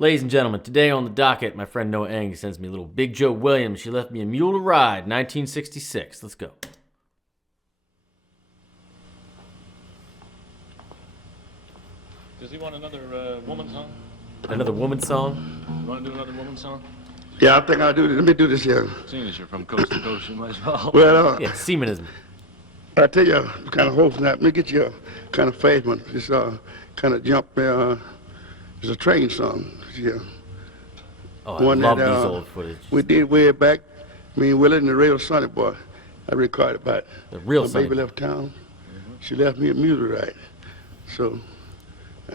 Ladies and gentlemen, today on the docket, my friend Noah Eng sends me a little Big Joe Williams. She left me a Mule to Ride, 1966. Let's go. Does he want another woman song? Another woman song? You want to do another woman song? Yeah, I think I'll do this. Let me do this here. Seeing as you're from coast to coast, you might as well. Well, Yeah, seamonism. I tell you, kind of hoping that. Let me get you a kind of fast one. This kind of jump. It's a train song. Yeah. Oh, I love these old footage. We did way back. Me and Willie and the real Sonny Boy. I recorded about The real my Sonny baby Boy. left town. She left me a Mule to Ride. So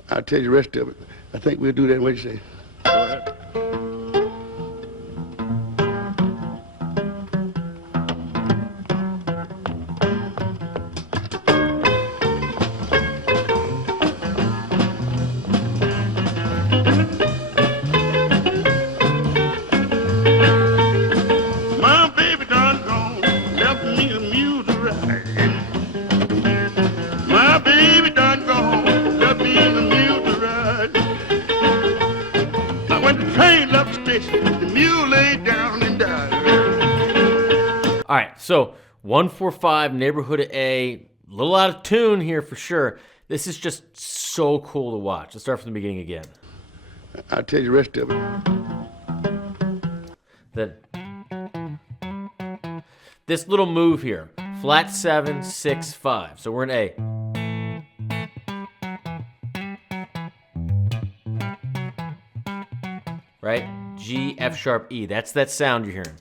I'll tell you the rest of it. I think we'll do that. What do you say? Go ahead. My baby done gone, left me a mule to ride. My baby done gone, left me a mule to ride. When the train left the station, the mule laid down and died. All right, so 145, Neighborhood of A. A little out of tune here for sure. This is just so cool to watch. Let's start from the beginning again. I'll tell you the rest of it. Then this little move here, flat 7, 6, 5. So we're in A. Right? G, F sharp, E. That's that sound you're hearing.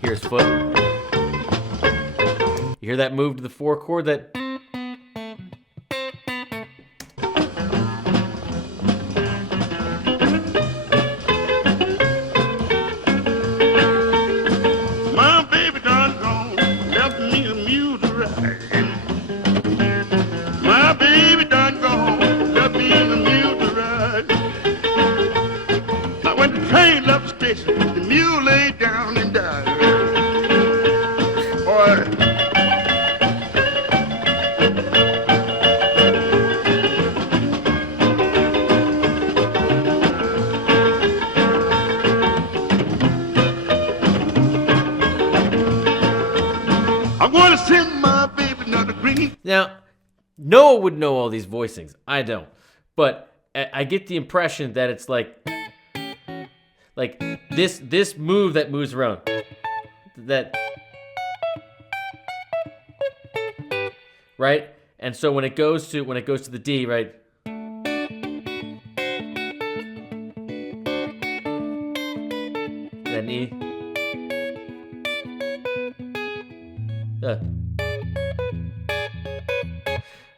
Here's foot. You hear that move to the 4 chord? That. My baby done gone, left me a mule to ride. My baby done gone, left me a mule to ride. When the train left the station, the mule laid down and died. Boy. I'm going to send my baby another green. Now, Noah would know all these voicings. I don't. But I get the impression that it's like this move that moves around. That. Right? And so when it goes to the D, right? Then E.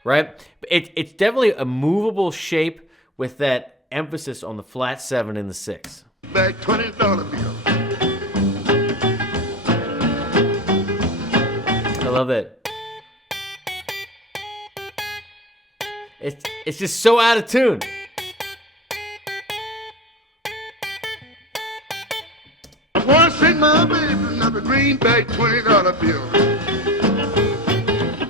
Right? It's definitely a movable shape with that emphasis on the flat 7 and the 6. Back $20 bill. I love it. It's just so out of tune. I'm going to send my baby another greenback $20 bill.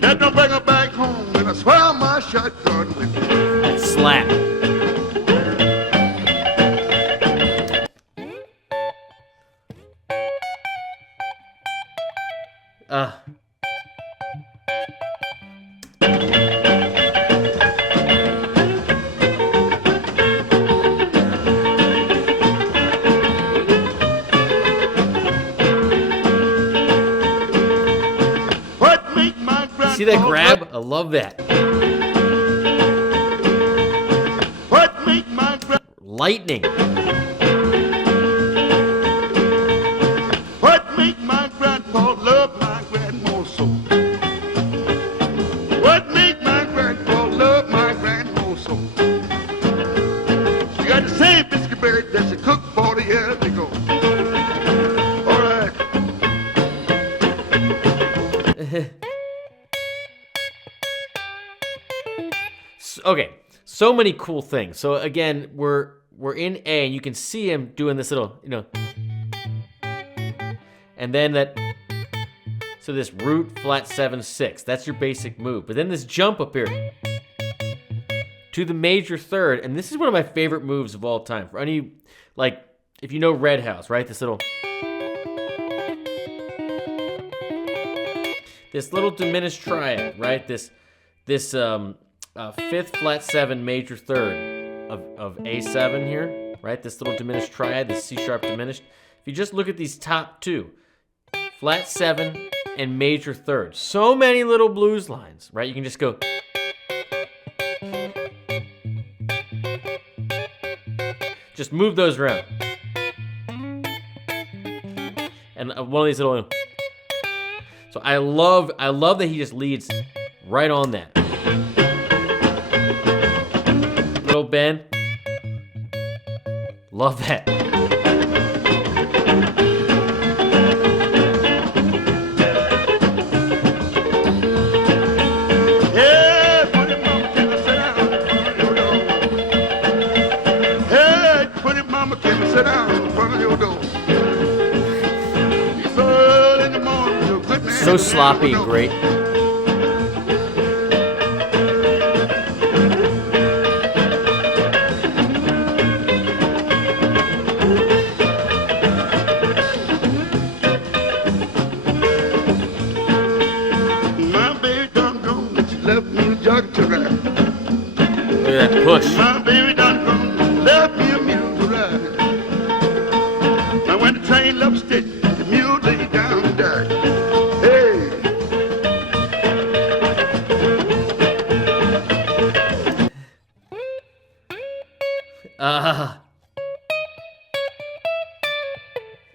That don't bring her back home when I swallow my shotgun with me. That slap. What make my See that grab? I love that. What make my Lightning. What make my grandpa love my grandma so? What make my grandpa love my grandma so? She got the same biscuit bread that she cooked 40 years ago. All right. Okay, so many cool things. So again, we're in A, and you can see him doing this little, and then that. So this root flat 7 6. That's your basic move. But then this jump up here. to the major third, and this is one of my favorite moves of all time. For any, like, if you know Red House, right? This little diminished triad, right? This fifth flat 7 major third of A7 here, right? This little diminished triad, this C sharp diminished. If you just look at these top two, flat 7 and major third, so many little blues lines, right? You can just go. Just move those around. And one of these little. So I love that he just leads right on that. Little bend. Love that. Hey, pretty mama, can I sit down in front of your door? Hey, pretty mama, can I sit down in front of your door? It's early in the morning, you're good man. So sloppy and great. My baby done gone, but she left me a jug to ride. Look at that push. My baby done gone, left me a mule to ride. Now when the train left station, the mule lay down and died. Hey.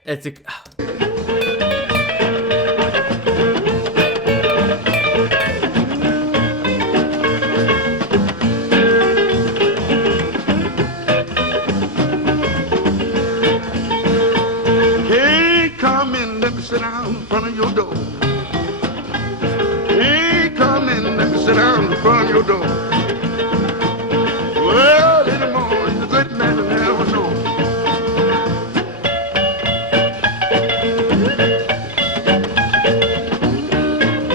It's a. Hey, come in, let me sit down in front of your door. Hey, come in, let me sit down in front of your door. Well, in the morning, the good man will never know.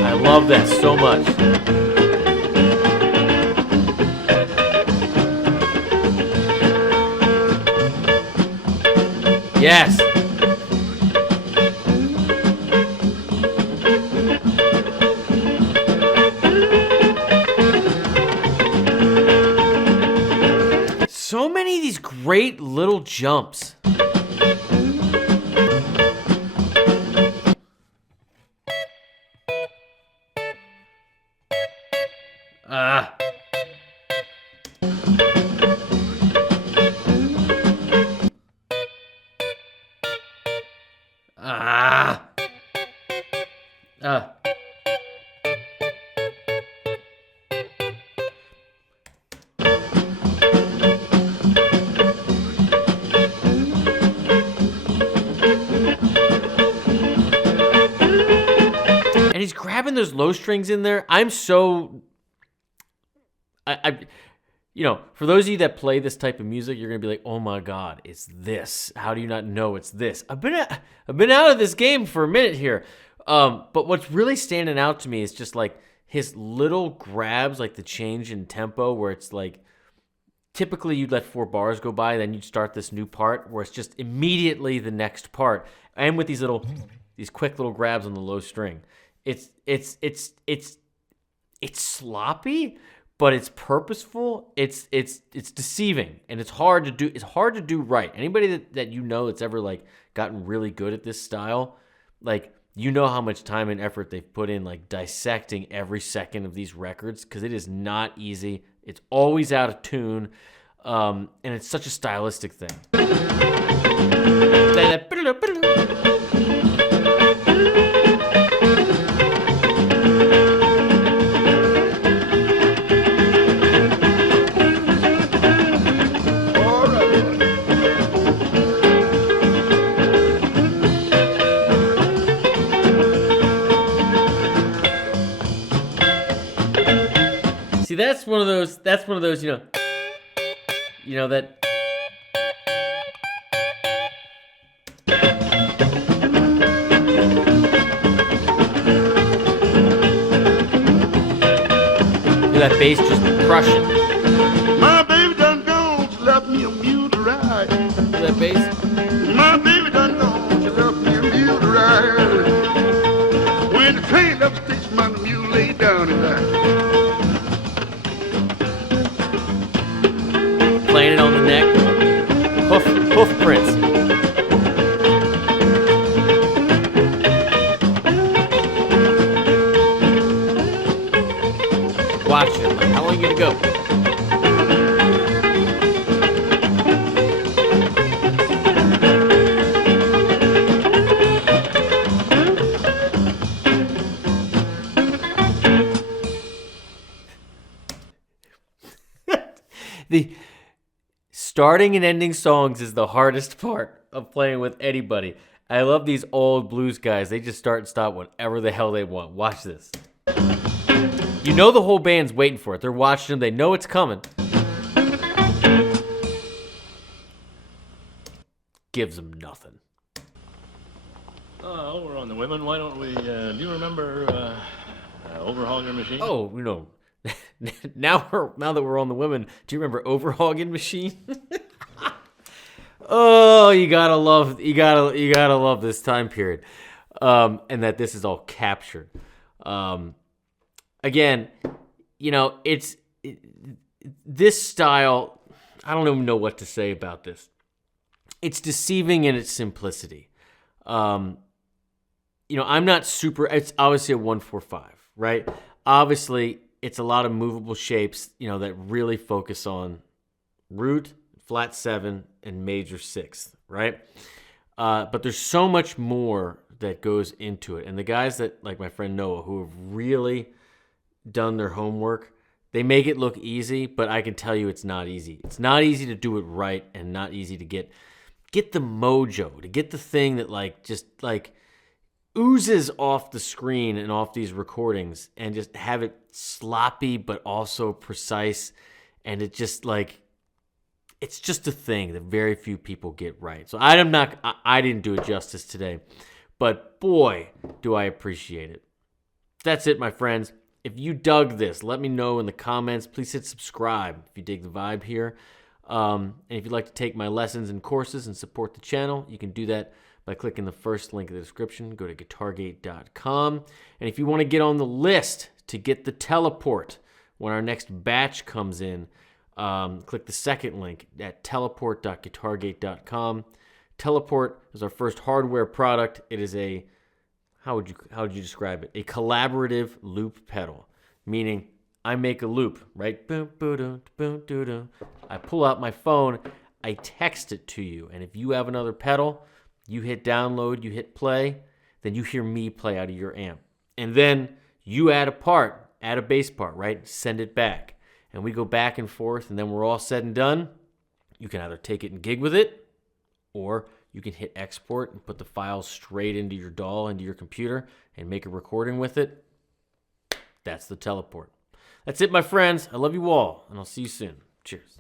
I love that so much. Yes. So many of these great little jumps. Ah. Ah. Ah. And he's grabbing those low strings in there. I'm so you know, for those of you that play this type of music, you're gonna be like, "Oh my God, it's this! How do you not know it's this?" I've been out of this game for a minute here, but what's really standing out to me is just like his little grabs, like the change in tempo, where it's like typically you'd let 4 bars go by, then you'd start this new part, where it's just immediately the next part, and with these quick little grabs on the low string, it's sloppy. But it's purposeful. It's deceiving, and it's hard to do. It's hard to do right. Anybody that you know that's ever like gotten really good at this style, like you know how much time and effort they've put in like dissecting every second of these records, because it is not easy. It's always out of tune, and it's such a stylistic thing. See, that's one of those, you know that. That bass just crushing. is that? Playing it on the neck. Hoof prints. Watching it. Like, how long are you gonna go? The starting and ending songs is the hardest part of playing with anybody. I love these old blues guys. They just start and stop whatever the hell they want. Watch this. You know the whole band's waiting for it. They're watching them. They know it's coming. Gives them nothing. Over on the women, why don't we, do you remember Overhaul Your Machine? Oh, you know, now that we're on the women, do you remember Overhogging Machine? Oh, you gotta love this time period, and that this is all captured. Again, you know, this style. I don't even know what to say about this. It's deceiving in its simplicity. You know, I'm not super. It's obviously a 1-4-5, right? Obviously, it's a lot of movable shapes, you know, that really focus on root, flat 7, and major 6th, right? But there's so much more that goes into it. And the guys that, like my friend Noah, who have really done their homework, they make it look easy, but I can tell you it's not easy. It's not easy to do it right and not easy to get the mojo, to get the thing that just oozes off the screen and off these recordings and just have it sloppy but also precise. And it just it's just a thing that very few people get right. So I didn't do it justice today, but boy, do I appreciate it. That's it, my friends. If you dug this, let me know in the comments. Please hit subscribe if you dig the vibe here. And if you'd like to take my lessons and courses and support the channel, you can do that by clicking the first link in the description. Go to guitargate.com. And if you want to get on the list to get the teleport when our next batch comes in, click the second link at teleport.guitargate.com. Teleport is our first hardware product. It is a, how would you describe it? A collaborative loop pedal, meaning I make a loop, right? Boom, boom, boom, boom. I pull out my phone, I text it to you, and if you have another pedal, you hit download, you hit play, then you hear me play out of your amp. And then you add a bass part, right? Send it back. And we go back and forth, and then we're all said and done. You can either take it and gig with it, or you can hit export and put the files straight into your DAW, into your computer, and make a recording with it. That's the teleport. That's it, my friends. I love you all, and I'll see you soon. Cheers.